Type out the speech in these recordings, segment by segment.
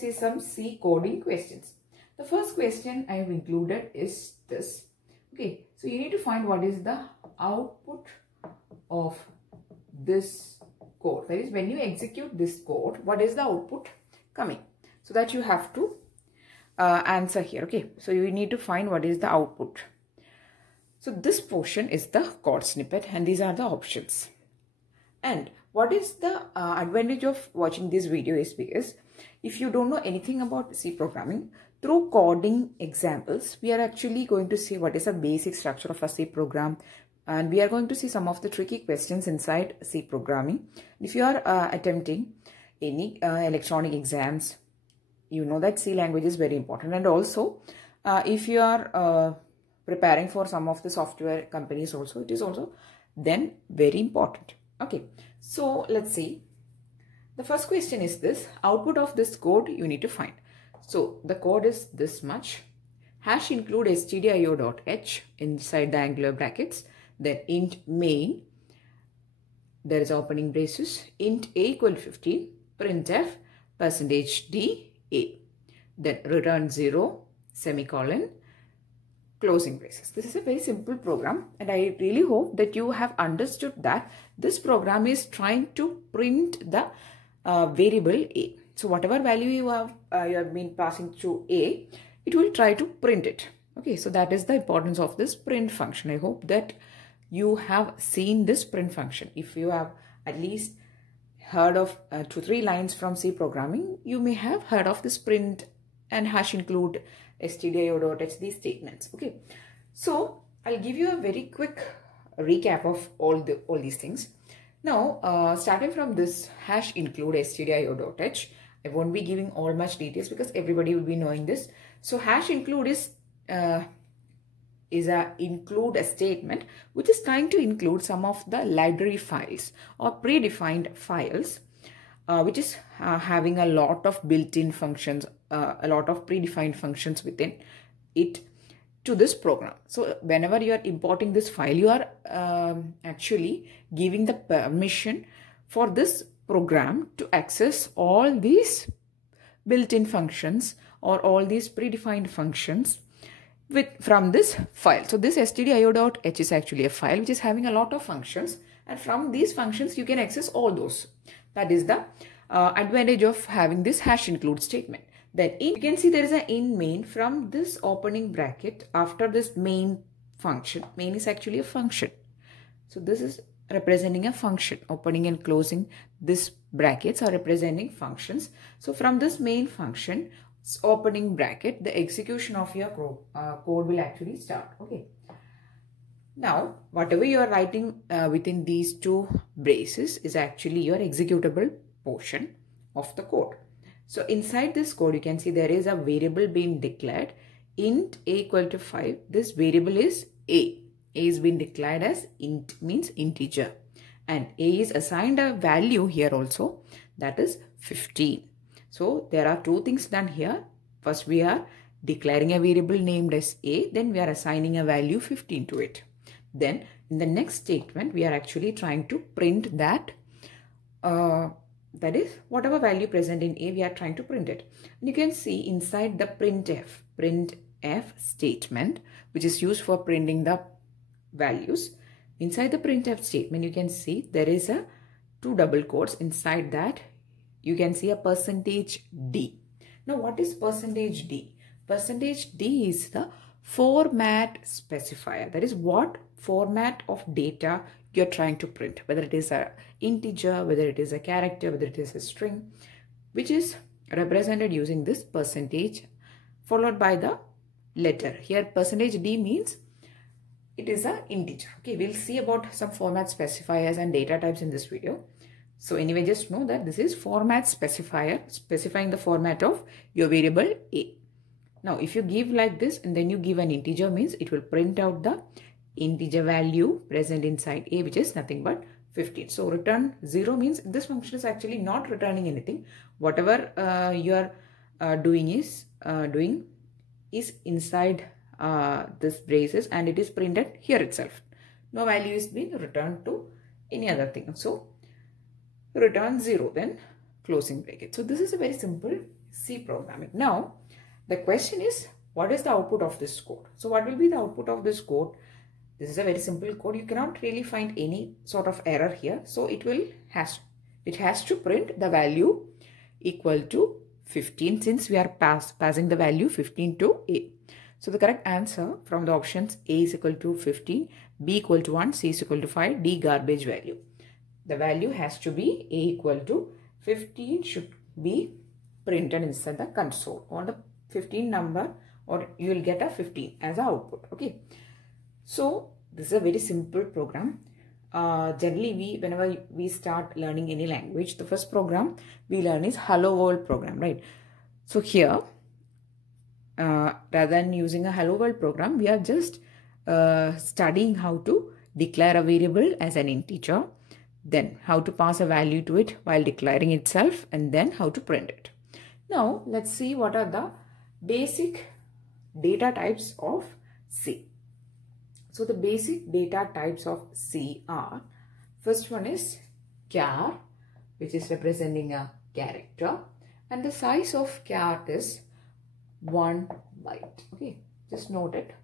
see some C coding questions. The first question I have included is this. Okay, so you need to find what is the output of this code. That is, when you execute this code, what is the output coming? So that you have to answer here. Okay, so you need to find what is the output. So this portion is the code snippet and these are the options. And what is the advantage of watching this video is because if you don't know anything about C programming, through coding examples, we are actually going to see what is the basic structure of a C program. And we are going to see some of the tricky questions inside C programming. If you are attempting any electronic exams, you know that C language is very important. And also, if you are preparing for some of the software companies also, it is also then very important. Okay, so let's see. The first question is this. Output of this code you need to find. So the code is this much. Hash include stdio.h inside the angular brackets. Then int main, there is opening braces, int a equal 15, printf %d a. Then return 0, semicolon, closing braces. This is a very simple program and I really hope that you have understood that this program is trying to print the variable a. So whatever value you have been passing to a, it will try to print it. Okay, so that is the importance of this print function. I hope that you have seen this print function. If you have at least heard of 2-3 lines from C programming, you may have heard of this print and hash include stdio.h, these statements. Okay, so I'll give you a very quick recap of all these things. Now, starting from this hash include stdio.h, I won't be giving all much details because everybody will be knowing this. So hash include is a include a statement which is trying to include some of the library files or predefined files, which is having a lot of built-in functions, a lot of predefined functions within it to this program. So whenever you are importing this file, you are actually giving the permission for this program to access all these built-in functions or all these predefined functions from this file. So this stdio.h is actually a file which is having a lot of functions, and from these functions you can access all those. That is the advantage of having this hash include statement. Then you can see there is an in main. From this opening bracket after this main function, main is actually a function. So this is representing a function. Opening and closing this brackets are representing functions. So from this main function, opening bracket, the execution of your code will actually start. Okay. Now, whatever you are writing within these two braces is actually your executable portion of the code. So inside this code, you can see there is a variable being declared, int a equal to 5. This variable is a. A is being declared as int, means integer, and a is assigned a value here also, that is 15. So there are two things done here. First, we are declaring a variable named as a, then we are assigning a value 15 to it. Then in the next statement, we are actually trying to print that, that is whatever value present in a, we are trying to print it. And you can see inside the printf statement, which is used for printing the values. Inside the printf statement, you can see there is a 2 double quotes. Inside that, you can see a %d. Now, what is %d? %d is the format specifier. That is what format of data you're trying to print, whether it is a integer, whether it is a character, whether it is a string, which is represented using this percentage followed by the letter. Here %d means it is an integer. Okay, we'll see about some format specifiers and data types in this video. So anyway, just know that this is format specifier, specifying the format of your variable a. Now, if you give like this and then you give an integer, means it will print out the integer value present inside a, which is nothing but 15. So return 0 means this function is actually not returning anything. Whatever you are doing is inside this braces, and it is printed here itself. No value is being returned to any other thing. So return 0, then closing bracket. So this is a very simple C programming. Now, the question is, what is the output of this code? So what will be the output of this code? This is a very simple code. You cannot really find any sort of error here. So it has to print the value equal to 15, since we are passing the value 15 to A. So the correct answer from the options: A is equal to 15, B equal to 1, C is equal to 5, D garbage value. The value has to be A equal to 15 should be printed inside the console, or the 15 number, or you will get a 15 as an output. Okay. So this is a very simple program. Generally, whenever we start learning any language, the first program we learn is Hello World program, right? So here, rather than using a Hello World program, we are just studying how to declare a variable as an integer, then how to pass a value to it while declaring itself, and then how to print it. Now, let's see what are the basic data types of C. So the basic data types of C are, first one is char, which is representing a character, and the size of char is 1 byte. Okay, just note it.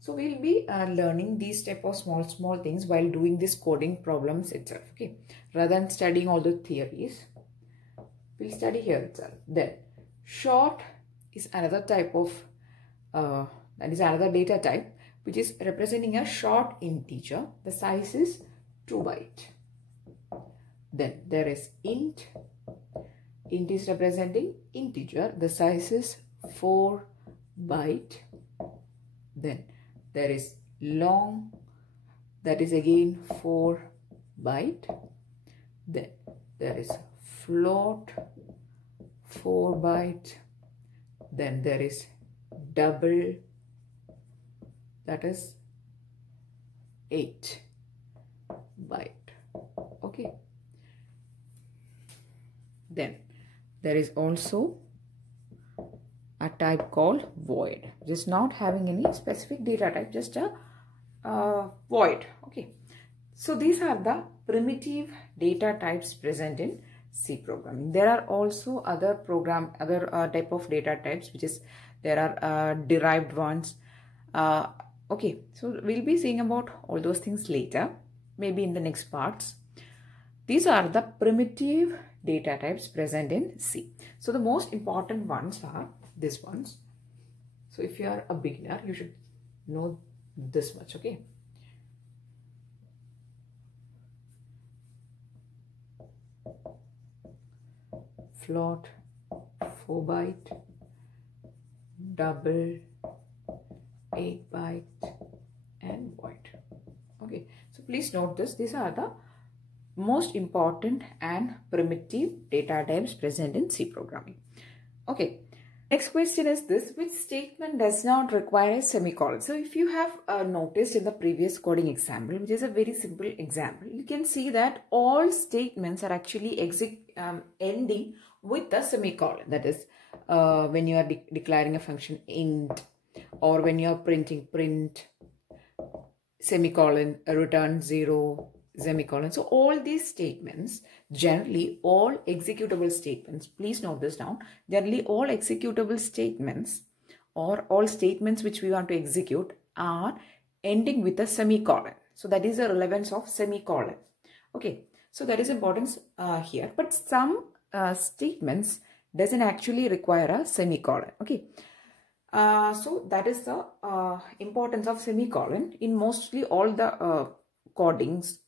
So we'll be learning these type of small things while doing this coding problems itself. Okay, rather than studying all the theories, we'll study here itself. Then short is another type of that is another data type, which is representing a short integer. The size is 2 byte. Then there is int. Int is representing integer. The size is 4 byte. Then there is long. That is again 4 byte. Then there is float, 4 byte. Then there is double, that is 8 byte. Okay. Then there is also a type called void, just not having any specific data type, just a void. Okay. So these are the primitive data types present in C programming. There are also other type of data types, which is there are derived ones. Okay, so we'll be seeing about all those things later, maybe in the next parts. These are the primitive data types present in C. So the most important ones are these ones. So if you are a beginner, you should know this much. Okay. Float, 4 byte, double, 8 byte, and void. Okay, so please note this. These are the most important and primitive data types present in C programming. Okay, next question is this: which statement does not require a semicolon? So if you have noticed in the previous coding example, which is a very simple example, you can see that all statements are actually ending with a semicolon. That is, when you are declaring a function int, or when you are printing print, semicolon, return 0, semicolon. So all these statements, generally all executable statements, please note this down, generally all executable statements or all statements which we want to execute are ending with a semicolon. So that is the relevance of semicolon. Okay, so that is importance here, but some statements doesn't actually require a semicolon. Okay. So that is the importance of semicolon in mostly all the codings,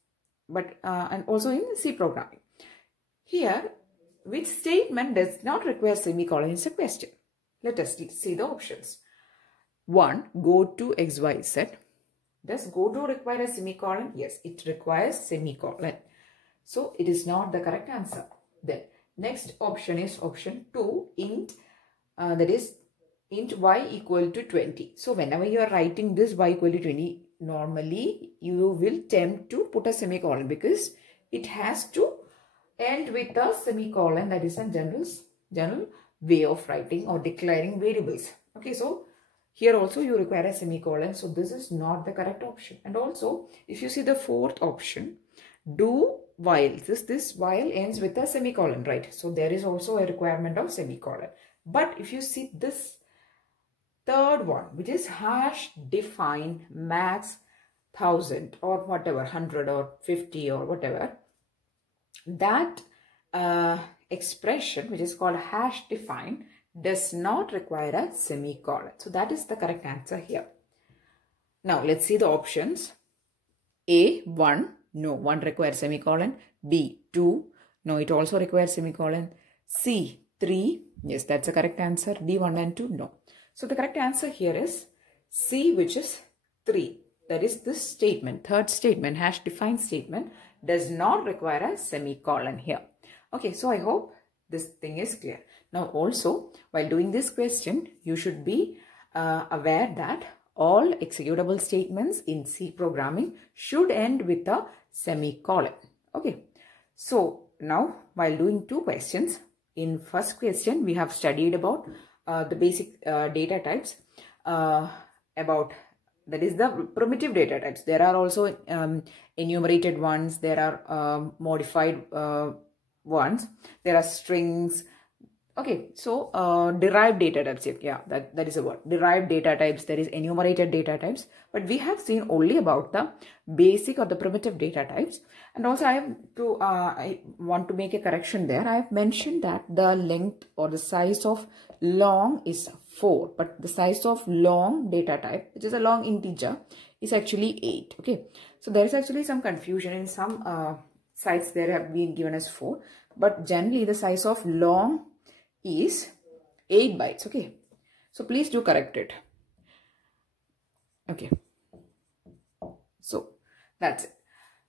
but and also in C programming. Here, which statement does not require semicolon is a question. Let us see the options. 1. Go to XYZ. Does go to require a semicolon? Yes, it requires semicolon. So it is not the correct answer. Then next option is option 2, int, that is int y equal to 20. So whenever you are writing this y equal to 20, normally you will tempt to put a semicolon because it has to end with a semicolon. That is a general way of writing or declaring variables. Okay, so here also you require a semicolon. So this is not the correct option. And also if you see the fourth option, do while. This while ends with a semicolon, right? So there is also a requirement of semicolon. But if you see this third one, which is hash define max 1000 or whatever, 100 or 50 or whatever, that expression, which is called hash define, does not require a semicolon. So that is the correct answer here. Now let's see the options. A, 1, no, 1 requires semicolon. B, 2, no, it also requires semicolon. C, 3, yes, that's the correct answer. D, 1 and 2, no. So the correct answer here is C, which is 3. That is this statement, third statement, hash define statement, does not require a semicolon here. Okay, so I hope this thing is clear. Now also, while doing this question, you should be aware that all executable statements in C programming should end with a semicolon. Okay, so now while doing two questions, in first question we have studied about the basic data types, about that is the primitive data types. There are also enumerated ones, there are modified ones, there are strings. Okay, so derived data types, yeah, that is a word. Derived data types, there is enumerated data types, but we have seen only about the basic or the primitive data types. And also I want to make a correction there. I have mentioned that the length or the size of long is 4, but the size of long data type, which is a long integer, is actually 8. Okay, so there is actually some confusion in some sites. There have been given as 4, but generally the size of long is 8 bytes. Okay, so please do correct it. Okay, so that's it.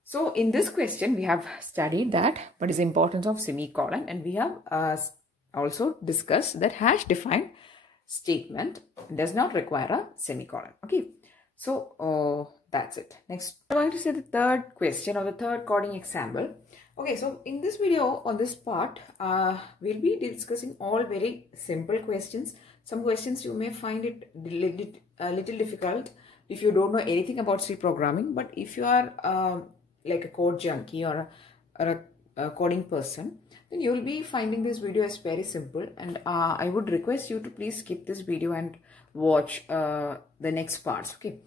So in this question we have studied that what is the importance of semicolon, and we have also discussed that hash defined statement does not require a semicolon. Okay, so that's it. Next, I'm going to say the third question or the third coding example. Okay, so in this video, on this part, we'll be discussing all very simple questions. Some questions you may find it a little difficult if you don't know anything about C programming. But if you are like a code junkie or a coding person, then you will be finding this video as very simple. And I would request you to please skip this video and watch the next parts. Okay.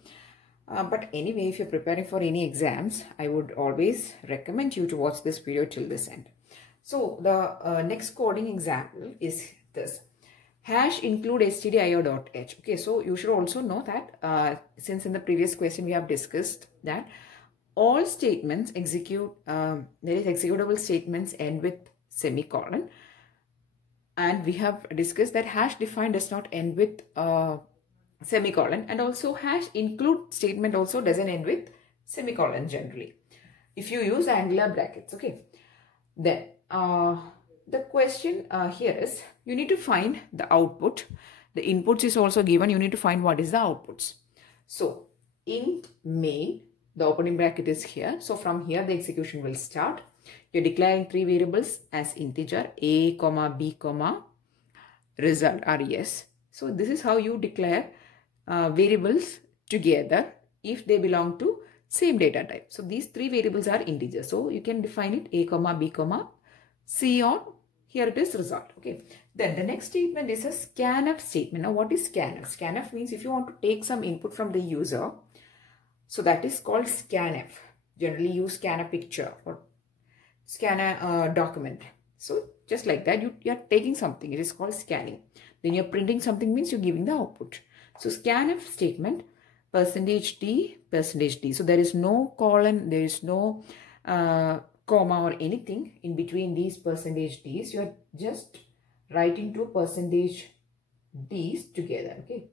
But anyway, if you're preparing for any exams, I would always recommend you to watch this video till this end. So the next coding example is this. Hash include stdio.h. Okay, so you should also know that since in the previous question we have discussed that all statements execute, there is executable statements end with semicolon. And we have discussed that hash define does not end with semicolon, and also hash include statement also doesn't end with semicolon generally if you use angular brackets. Okay, then the question here is you need to find the output. The inputs is also given, you need to find what is the outputs. So int main, the opening bracket is here, so from here the execution will start. You're declaring 3 variables as integer, a comma b comma result, res. So this is how you declare variables together if they belong to same data type. So these 3 variables are integers, so you can define it a comma b comma c, or here it is result. Okay, then the next statement is a scanf statement. Now what is scanf? Scanf means if you want to take some input from the user, so that is called scanf. Generally you scan a picture or scan a document. So just like that, you are taking something, it is called scanning. Then you're printing something, means you're giving the output. So scanf statement, %d. So there is no colon, there is no comma or anything in between these %ds. You are just writing two %ds together. Okay,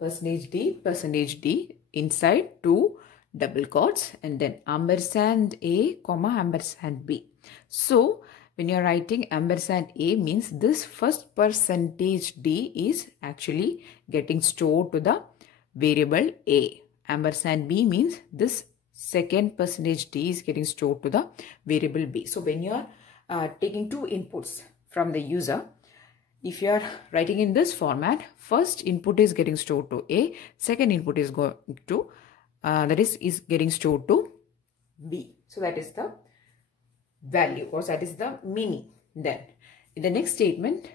%d inside two double quotes, and then ampersand a comma ampersand b. So when you are writing ampersand a, means this first %d is actually getting stored to the variable a. Ampersand b means this second %d is getting stored to the variable b. So when you are taking two inputs from the user, if you are writing in this format, first input is getting stored to a, second input is going to is getting stored to B. So that is the value, or that is the meaning. Then in the next statement,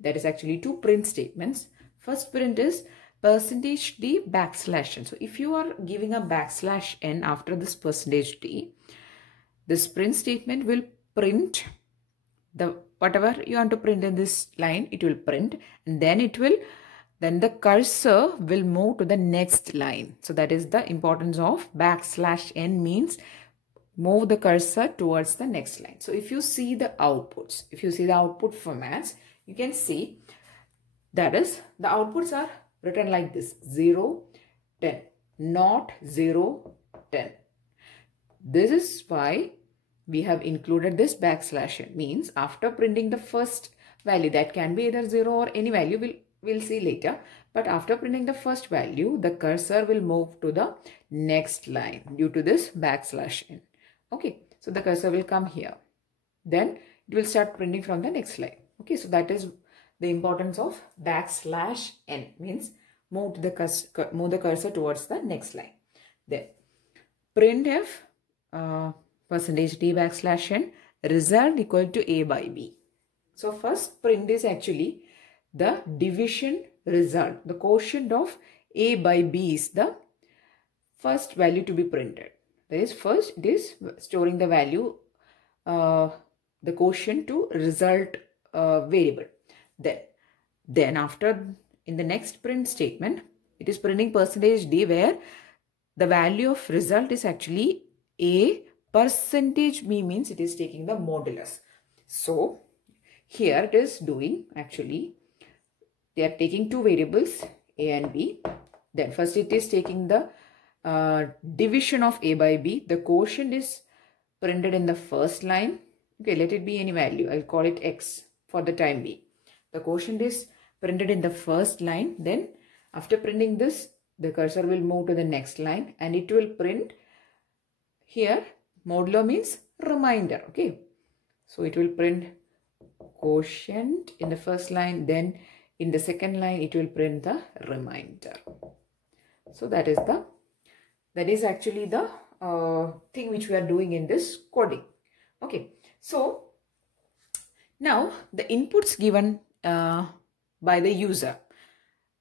that is actually two print statements. First print is %d \n. So if you are giving a \n after this %d, this print statement will print the whatever you want to print in this line, it will print, and then the cursor will move to the next line. So that is the importance of \n, means move the cursor towards the next line. So if you see the outputs, if you see the output formats, you can see that is the outputs are written like this: 0, 10, not 0, 10. This is why we have included this \n, means after printing the first value, that can be either 0 or any value, we'll see later, but after printing the first value, the cursor will move to the next line due to this \n. Okay, so the cursor will come here, then it will start printing from the next line. Okay, so that is the importance of \n, means move the cursor towards the next line. Then printf %d \n result equal to A by B. So first print is actually the division result. The quotient of A by B is the first value to be printed. That is, first it is storing the value, the quotient to result variable. Then after, in the next print statement, it is printing %d, where the value of result is actually A, %b means it is taking the modulus. So here it is doing, actually they are taking two variables, A and B. Then first it is taking the division of A by B. The quotient is printed in the first line. Okay, let it be any value. I'll call it X for the time being. The quotient is printed in the first line. Then after printing this, the cursor will move to the next line and it will print here. Modulo means remainder. Okay, so it will print quotient in the first line, then in the second line it will print the remainder. So that is actually the thing which we are doing in this coding. Okay, so now the inputs given by the user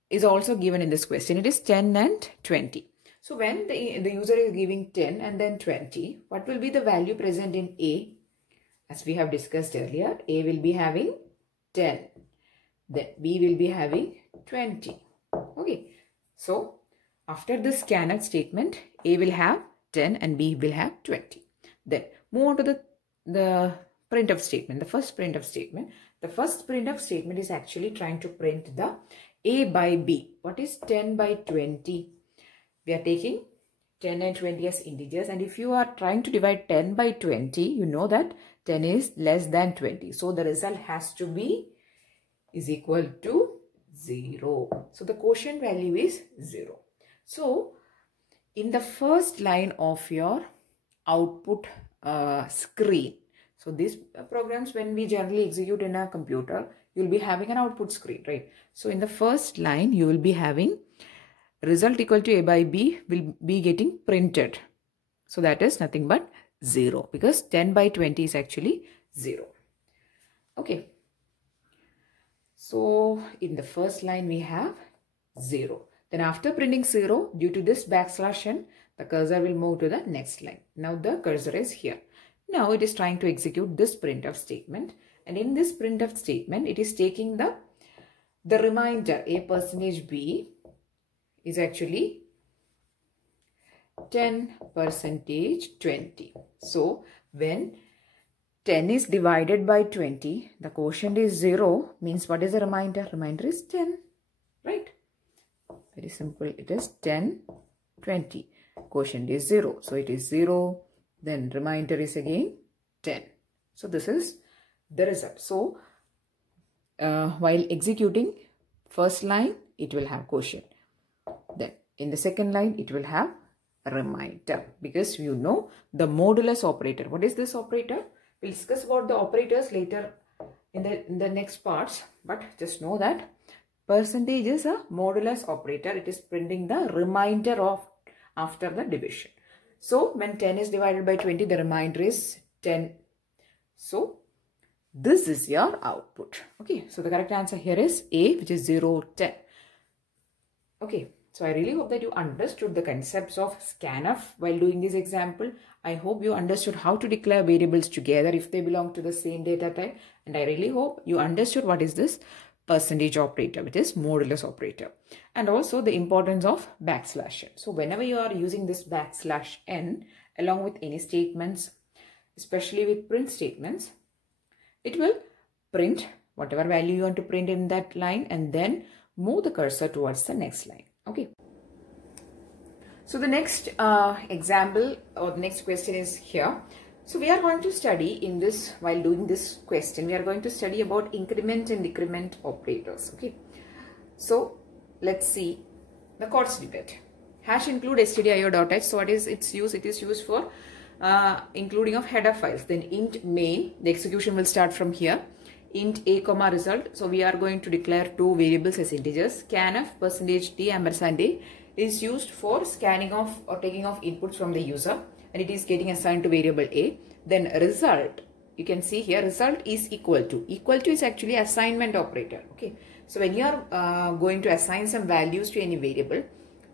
is also given in this question. It is 10 and 20. So when the user is giving 10 and then 20, what will be the value present in A? As we have discussed earlier, A will be having 10. Then B will be having 20. Okay. So after the scanf statement, A will have 10 and B will have 20. Then move on to the printf statement, the first printf statement. The first printf statement is actually trying to print the A by B. What is 10 by 20? We are taking 10 and 20 as integers, and if you are trying to divide 10 by 20, you know that 10 is less than 20. So the result has to be is equal to 0. So the quotient value is 0. So in the first line of your output screen, so these programs, when we generally execute in a computer, you will be having an output screen, right? So in the first line, you will be having result equal to A by B will be getting printed. So that is nothing but 0, because 10 by 20 is actually 0. Okay. So in the first line we have 0. Then after printing 0, due to this \n, the cursor will move to the next line. Now the cursor is here. Now it is trying to execute this printf statement. And in this printf statement, it is taking the remainder, A %B is actually 10% 20. So when 10 is divided by 20, the quotient is 0, means what is the remainder? Remainder is 10, right? Very simple. It is 10, 20. Quotient is 0. So it is 0. Then remainder is again 10. So this is the result. So while executing first line, it will have quotient. Then in the second line, it will have a remainder, because you know the modulus operator. What is this operator? We'll discuss about the operators later in the next parts, but just know that percentage is a modulus operator. It is printing the remainder of after the division. So when 10 is divided by 20, the remainder is 10. So this is your output. Okay, so the correct answer here is A, which is 0, 10. Okay, so I really hope that you understood the concepts of scanf while doing this example. I hope you understood how to declare variables together if they belong to the same data type. And I really hope you understood what is this percentage operator, which is modulus operator. And also the importance of \n. So whenever you are using this \n along with any statements, especially with print statements, it will print whatever value you want to print in that line and then move the cursor towards the next line. Okay. So the next example or the next question is here. So we are going to study in this, while doing this question, we are going to study about increment and decrement operators. Okay. So let's see the chord snippet. Hash include stdio.h. So what is its use? It is used for including of header files. Then int main, the execution will start from here. Int a comma result. So we are going to declare two variables as integers. Scanf %d ampersand a is used for scanning of or taking off inputs from the user, and it is getting assigned to variable a. Then result, you can see here result is equal to. Equal to is actually assignment operator. Okay. So when you are going to assign some values to any variable,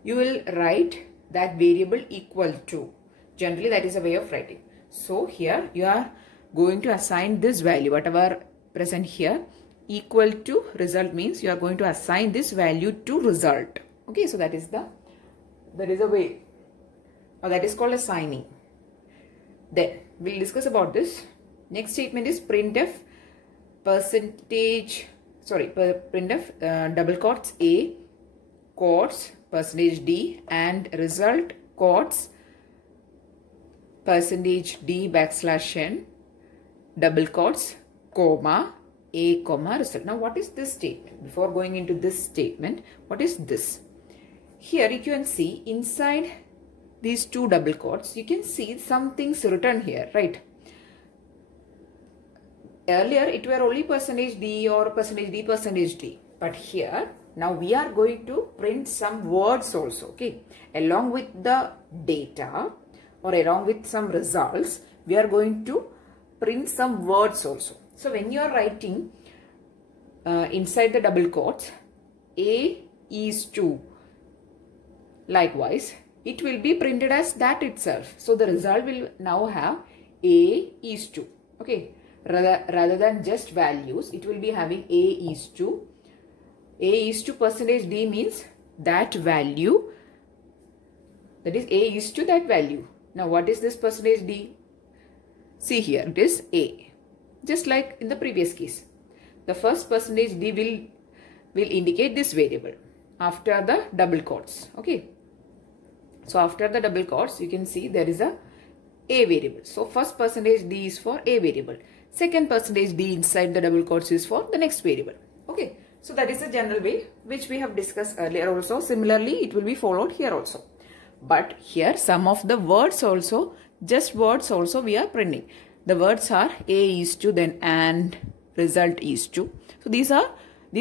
you will write that variable equal to. Generally that is a way of writing. So here you are going to assign this value, whatever present here, equal to result means you are going to assign this value to result. Okay, so that is a way, or that is called assigning. Then we'll discuss about this. Next statement is printf double quotes a quotes %d and result quotes %d \n double quotes comma a comma result. Now what is this statement? Before going into this statement, what is this? Here you can see inside these two double quotes, you can see some things written here, right? Earlier it were only %d or %d, but here now we are going to print some words also, okay? Along with the data or along with some results, we are going to print some words also. So when you are writing inside the double quotes, A is to, likewise, it will be printed as that itself. So the result will now have A is to, okay? Rather than just values, it will be having A is to. A is to %d means that value, that is A is to that value. Now what is this %d? See here, it is A. Just like in the previous case, the first %d will indicate this variable after the double quotes. Okay. So after the double quotes, you can see there is a variable. So first %d is for a variable. Second %d inside the double quotes is for the next variable. Okay. So that is the general way which we have discussed earlier also. Similarly, it will be followed here also. But here some of the words also, just words also we are printing. The words are A is to, then and, result is to. So these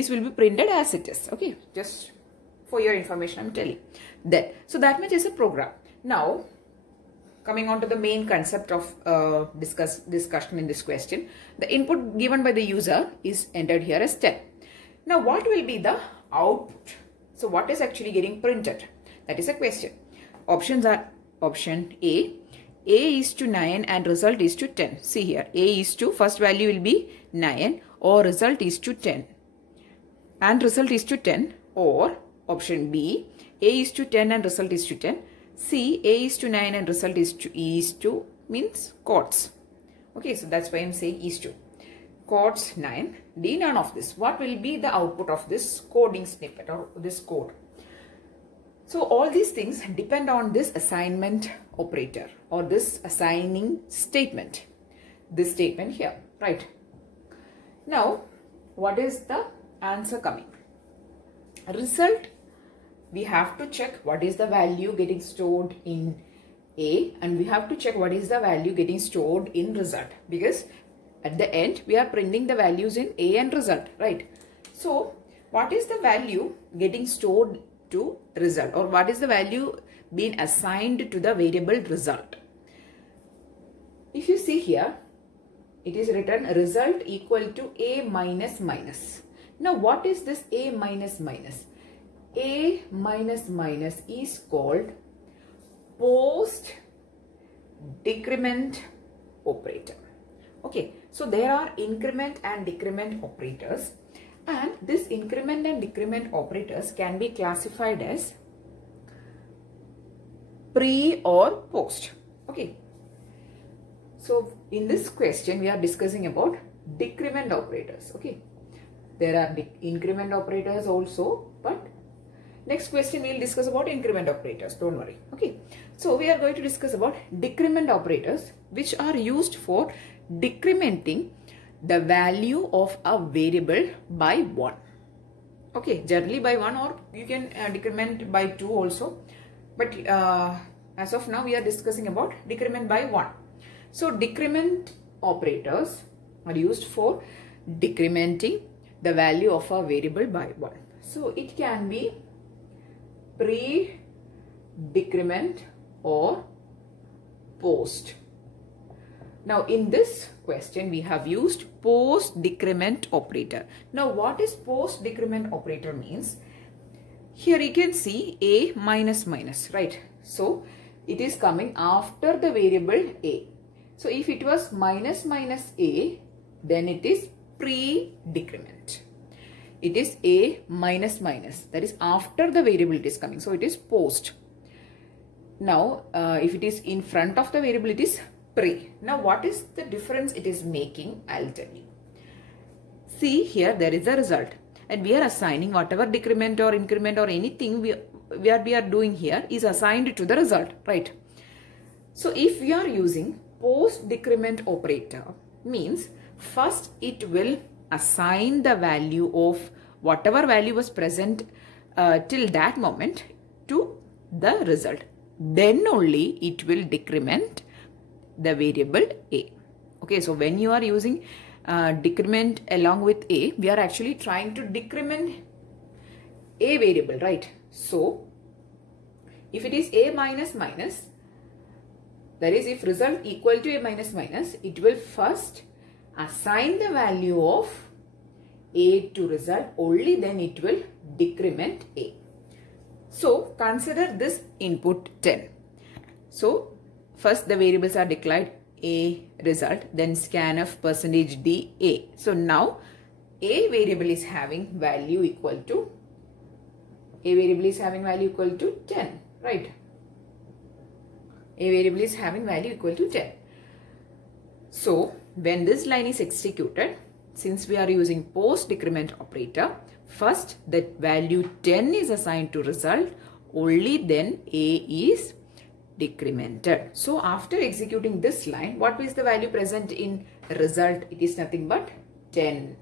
will be printed as it is. Okay, just for your information I'm telling. Then, so that much is a program. Now, coming on to the main concept of discussion in this question, the input given by the user is entered here as 10. Now, what will be the output? So, what is actually getting printed? That is a question. Options are option A is to 9 and result is to 10. See here, A is to, first value will be 9 or result is to 10 and result is to 10, or option B, A is to 10 and result is to 10. C, A is to 9 and result is to means quotes. Okay, so that's why I'm saying is to. Quotes 9, D, none of this. What will be the output of this coding snippet or this code? So all these things depend on this assignment operator or this assigning statement. This statement here, right? Now, what is the answer coming? Result, we have to check what is the value getting stored in A, and we have to check what is the value getting stored in result, because at the end we are printing the values in A and result, right? So what is the value getting stored to result, or what is the value being assigned to the variable result. If you see here, it is written result equal to A minus minus. Now what is this A minus minus? A minus minus is called post decrement operator. Okay, so there are increment and decrement operators, and this increment and decrement operators can be classified as pre or post. Okay, so in this question we are discussing about decrement operators. Okay, there are increment operators also, but next question we will discuss about increment operators, don't worry. Okay, so we are going to discuss about decrement operators, which are used for decrementing the value of a variable by 1. Okay, generally by 1, or you can decrement by 2 also, but as of now we are discussing about decrement by 1. So decrement operators are used for decrementing the value of a variable by 1. So it can be pre-decrement or post. Now in this question we have used post decrement operator. Now what is post decrement operator means? Here you can see A minus minus, right? So it is coming after the variable A. So if it was minus minus A, then it is pre-decrement. It is A minus minus, that is after the variable it is coming, so it is post. Now if it is in front of the variable, it is pre. Now what is the difference it is making? I'll tell you. See, here there is a result, and we are assigning whatever decrement or increment or anything we are doing here is assigned to the result, right? So if we are using post decrement operator, means first it will assign the value of whatever value was present till that moment to the result. Then only it will decrement the variable A. Okay, so when you are using decrement along with A, we are actually trying to decrement A variable, right? So if it is A minus minus, that is if result equal to A minus minus, it will first assign the value of A to result, only then it will decrement A. So consider this input 10. So first the variables are declared A result, then scanf %D A. So now A variable is having value equal to 10, right? A variable is having value equal to 10. So when this line is executed, since we are using post decrement operator, first that value 10 is assigned to result, only then A is decremented. So after executing this line, what is the value present in result? It is nothing but 10.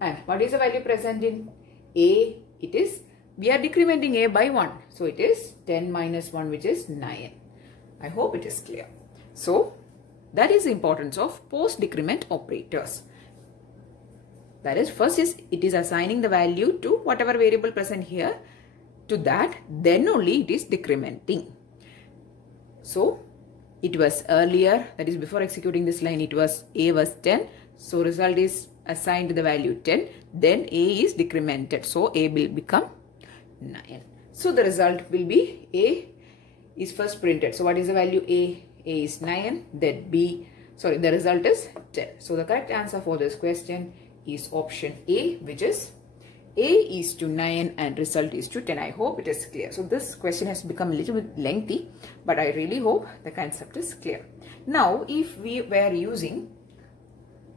And what is the value present in A? It is, we are decrementing A by 1. So it is 10 minus 1, which is 9. I hope it is clear. So that is the importance of post decrement operators. That is, first is it is assigning the value to whatever variable present here to that, then only it is decrementing. So it was earlier, that is before executing this line, it was A was 10. So result is assigned the value 10. Then A is decremented. So A will become 9. So the result will be A is first printed. So what is the value A? A is 9. Then the result is 10. So the correct answer for this question is option A, which is A is to 9 and result is to 10. I hope it is clear. So this question has become a little bit lengthy, but I really hope the concept is clear. Now if we were using,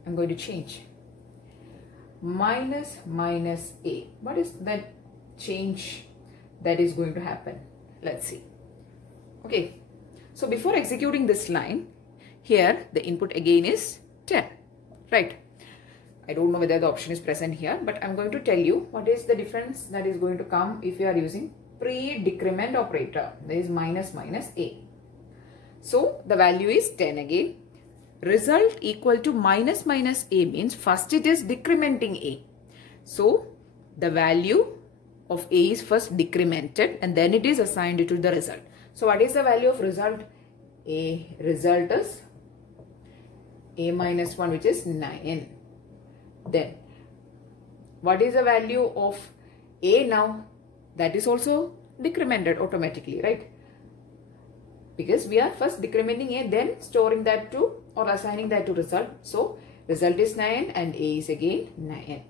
I'm going to change minus A. What is that change that is going to happen? Let's see. Okay, so before executing this line, here the input again is 10, right? I don't know whether the option is present here, but I'm going to tell you what is the difference that is going to come if you are using pre-decrement operator. That is minus A. So the value is 10 again. Result equal to minus A means first it is decrementing A. So the value of A is first decremented and then it is assigned to the result. So what is the value of result? A result is A minus 1, which is 9. Then what is the value of A now? That is also decremented automatically, right? Because we are first decrementing A, then storing that to or assigning that to result. So result is 9 and A is again 9.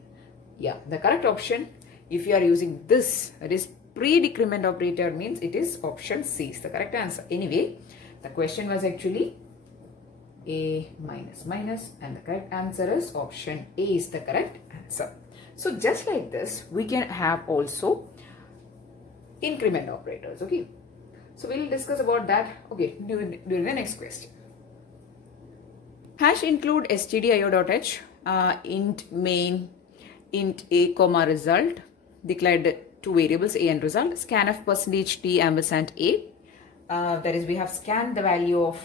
Yeah, the correct option, if you are using this, that is pre-decrement operator, means it is option C is the correct answer. Anyway, the question was actually A minus minus and the correct answer is option A is the correct answer. So just like this, we can have also increment operators. Okay, so we will discuss about that during the next question. Hash include stdio.h, int main, int a comma result, declared two variables A and result, scanf %t ampersand A. That is, we have scanned the value of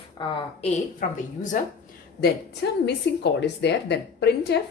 A from the user. Then some missing code is there. Then printf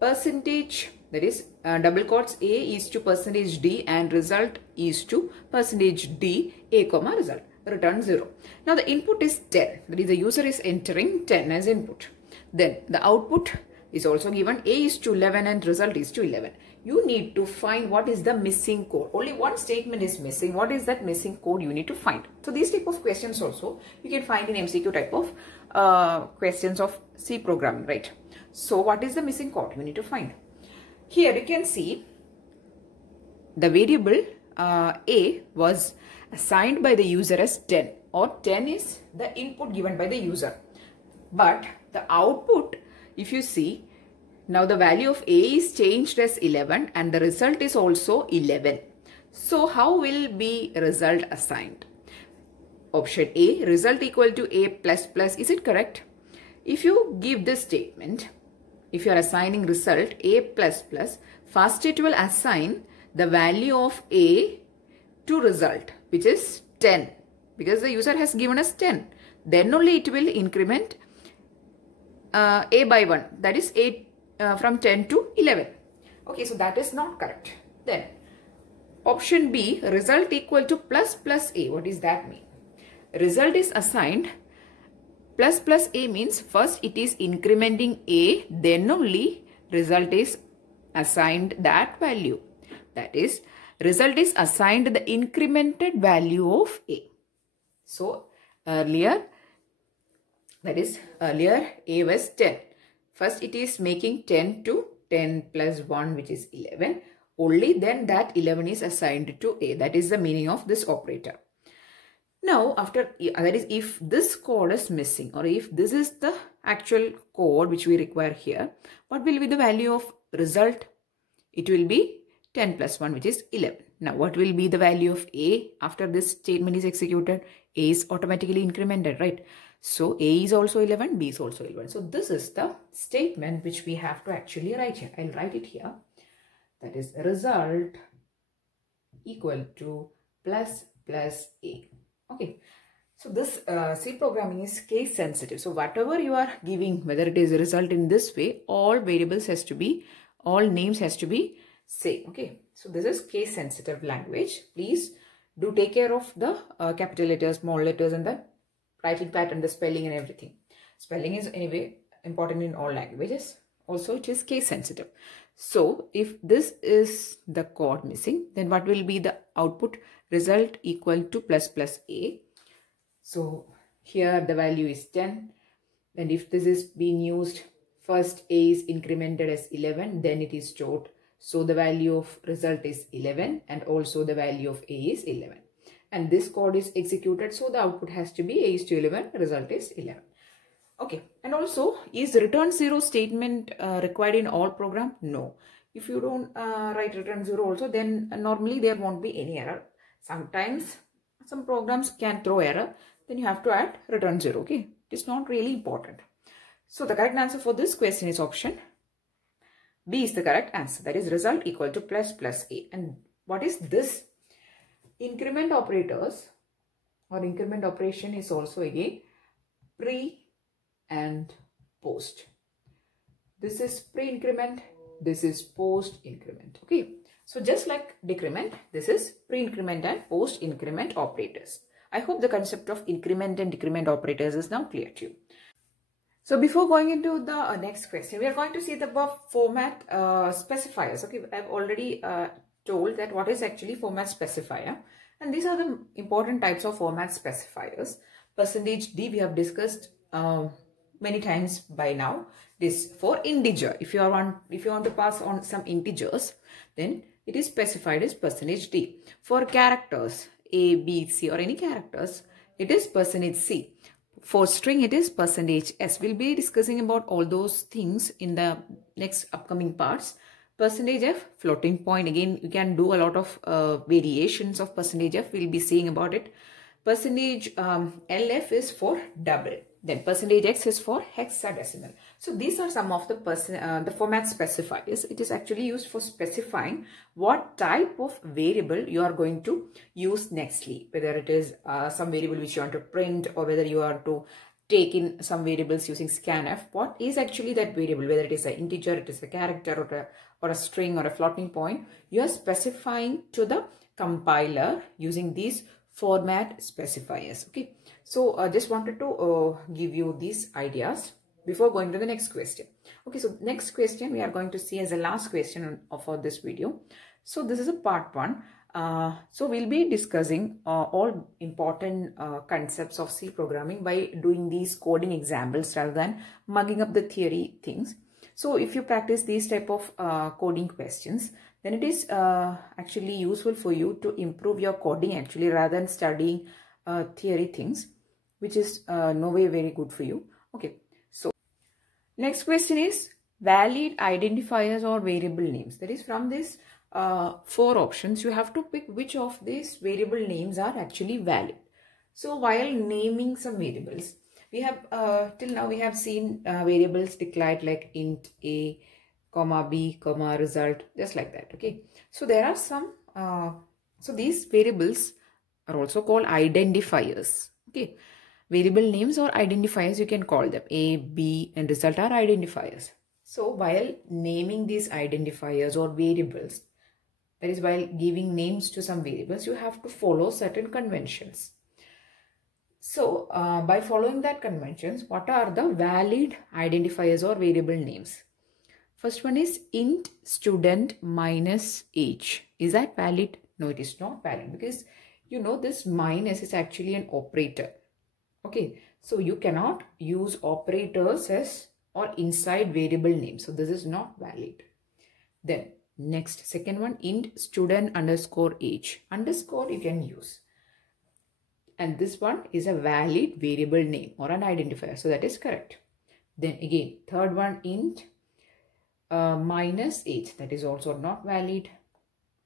percentage, that is double quotes, A is to %d and result is to %d A comma result, return 0. Now the input is 10, that is the user is entering 10 as input. Then the output is also given, A is to 11 and result is to 11. You need to find what is the missing code. Only one statement is missing. What is that missing code you need to find? So these type of questions also you can find in MCQ type of questions of C programming, right? So what is the missing code you need to find? Here you can see the variable A was assigned by the user as 10, or 10 is the input given by the user. But the output, if you see, now the value of A is changed as 11 and the result is also 11. So how will be result assigned? Option A, result equal to A plus plus. Is it correct? If you give this statement, if you are assigning result A plus plus, first it will assign the value of A to result, which is 10, because the user has given us 10. Then only it will increment A by 1, that is A from 10 to 11. Okay, so that is not correct. Then option B, result equal to plus plus A. What does that mean? Result is assigned plus plus A means first it is incrementing A, then only result is assigned that value. That is, result is assigned the incremented value of A. So earlier, that is earlier A was 10. First it is making 10 to 10 plus 1, which is 11. Only then that 11 is assigned to A. That is the meaning of this operator. Now after, that is, if this code is missing, or if this is the actual code which we require here, what will be the value of result? It will be 10 plus 1, which is 11. Now what will be the value of A after this statement is executed? A is automatically incremented, right? So A is also 11, B is also 11. So this is the statement which we have to actually write here. I'll write it here. That is result equal to plus plus A. Okay. So this C programming is case sensitive. So whatever you are giving, whether it is a result in this way, all variables has to be, all names has to be same. Okay. So this is case sensitive language. Please do take care of the capital letters, small letters, and the writing pattern, the spelling and everything. Spelling is anyway important in all languages. Also it is case sensitive. So if this is the code missing, then what will be the output? Result equal to plus plus A. So here the value is 10. And if this is being used, first A is incremented as 11, then it is stored. So the value of result is 11 and also the value of A is 11. And this code is executed, so the output has to be A is to 11, result is 11. Okay, and also, is return 0 statement required in all program? No. If you don't write return 0 also, then normally there won't be any error. Sometimes some programs can throw error, then you have to add return 0. Okay, it is not really important. So the correct answer for this question is option B is the correct answer. That is result equal to plus plus A. And what is this? Increment operators or increment operation is also again pre and post. This is pre-increment, this is post-increment. Okay, So just like decrement, this is pre-increment and post-increment operators. I hope the concept of increment and decrement operators is now clear to you. So before going into the next question, we are going to see the above format specifiers. Okay, I've already told that what is actually format specifier, and these are the important types of format specifiers. %D we have discussed many times by now. This for integer. If you want to pass on some integers, then it is specified as %D. For characters A, B, C or any characters, it is %C. For string, it is %S. We'll be discussing about all those things in the next upcoming parts. %F, floating point. Again, you can do a lot of variations of %F. We'll be seeing about it. %LF is for double. Then %X is for hexadecimal. So these are some of the format specifiers. It is actually used for specifying what type of variable you are going to use nextly. Whether it is some variable which you want to print, or whether you are to take in some variables using scanf. What is actually that variable? Whether it is an integer, it is a character, or a string, or a floating point. You are specifying to the compiler using these format specifiers. Okay, so I just wanted to give you these ideas before going to the next question. Okay, so next question we are going to see as the last question for this video. So this is a part 1. So we'll be discussing all important concepts of C programming by doing these coding examples rather than mugging up the theory things. So if you practice these type of coding questions, then it is actually useful for you to improve your coding actually rather than studying theory things, which is no way very good for you. Okay, so next question is valid identifiers or variable names. That is, from this 4 options, you have to pick which of these variable names are actually valid. So while naming some variables, we have till now we have seen variables declared like int a, comma b, comma result, just like that. Okay, so there are some so these variables are also called identifiers. Okay, variable names or identifiers, you can call them. A, B and result are identifiers. So while naming these identifiers or variables, that is, while giving names to some variables, you have to follow certain conventions. So by following that conventions, what are the valid identifiers or variable names? First one is int student minus age. Is that valid? No, it is not valid, because you know this minus is actually an operator. Okay, so you cannot use operators as or inside variable names. So this is not valid. Then next, second one, int student underscore age. Underscore you can use. And this one is a valid variable name or an identifier. So that is correct. Then again, third one, int minus age. That is also not valid.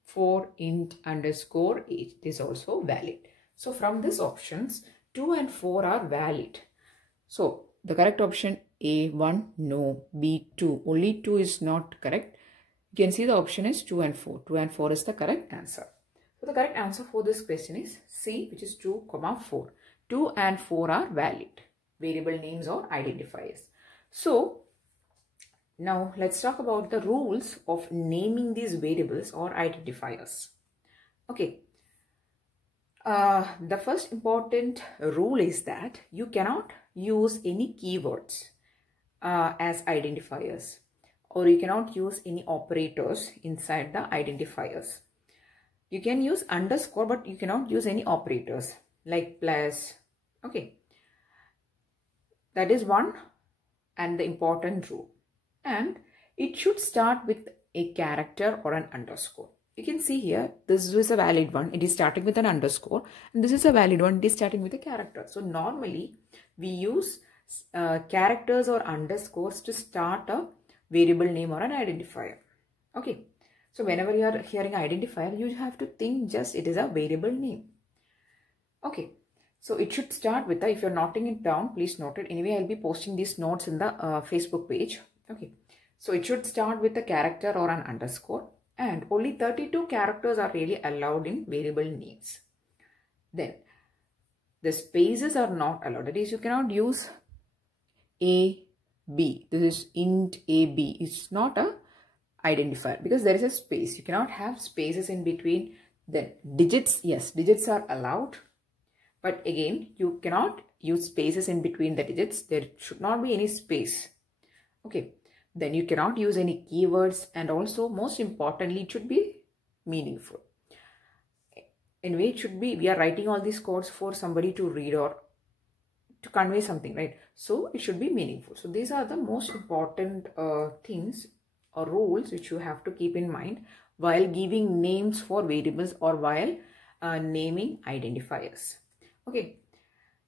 4 int underscore age. This is also valid. So from these options, 2 and 4 are valid. So the correct option A1, no. B2, only 2 is not correct. You can see the option is 2 and 4. 2 and 4 is the correct answer. So the correct answer for this question is C, which is 2, 4. 2 and 4 are valid variable names or identifiers. So now let's talk about the rules of naming these variables or identifiers. Okay. The first important rule is that you cannot use any keywords as identifiers, or you cannot use any operators inside the identifiers. You can use underscore, but you cannot use any operators like plus. Okay, that is one and the important rule. And it should start with a character or an underscore. You can see here, this is a valid one. It is starting with an underscore, and this is a valid one. It is starting with a character. So normally we use characters or underscores to start a variable name or an identifier. Okay. So whenever you are hearing identifier, you have to think just it is a variable name. Okay. So it should start with if you're noting it down, please note it. Anyway, I'll be posting these notes in the Facebook page. Okay. So it should start with a character or an underscore, and only 32 characters are really allowed in variable names. Then the spaces are not allowed. That is, you cannot use A, B. This is int A, B. It's not a identifier, because there is a space. You cannot have spaces in between the digits. Yes, digits are allowed, but again, you cannot use spaces in between the digits. There should not be any space. Okay, then you cannot use any keywords, and also most importantly, it should be meaningful. Anyway, it should be, we are writing all these codes for somebody to read or to convey something, right? So it should be meaningful. So these are the most important things or rules which you have to keep in mind while giving names for variables or while naming identifiers. Okay,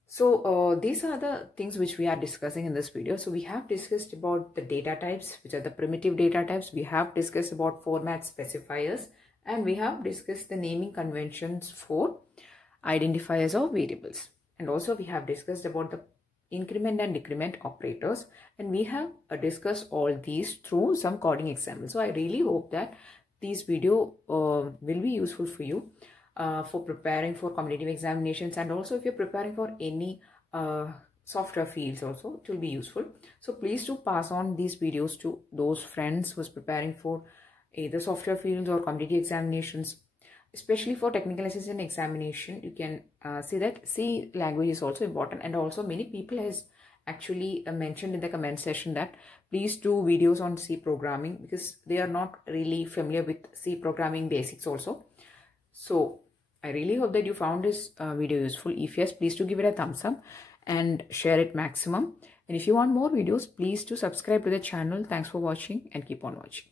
so these are the things which we are discussing in this video. So we have discussed about the data types, which are the primitive data types. We have discussed about format specifiers, and we have discussed the naming conventions for identifiers of variables. And also we have discussed about the increment and decrement operators, and we have discussed all these through some coding examples. So I really hope that this video will be useful for you for preparing for competitive examinations, and also if you're preparing for any software fields also, it will be useful. So please do pass on these videos to those friends who's preparing for either software fields or competitive examinations. Especially for technical assistant examination, you can see that C language is also important, and also many people has actually mentioned in the comment section that please do videos on C programming, because they are not really familiar with C programming basics also. So I really hope that you found this video useful. If yes, please do give it a thumbs up and share it maximum. And if you want more videos, please do subscribe to the channel. Thanks for watching and keep on watching.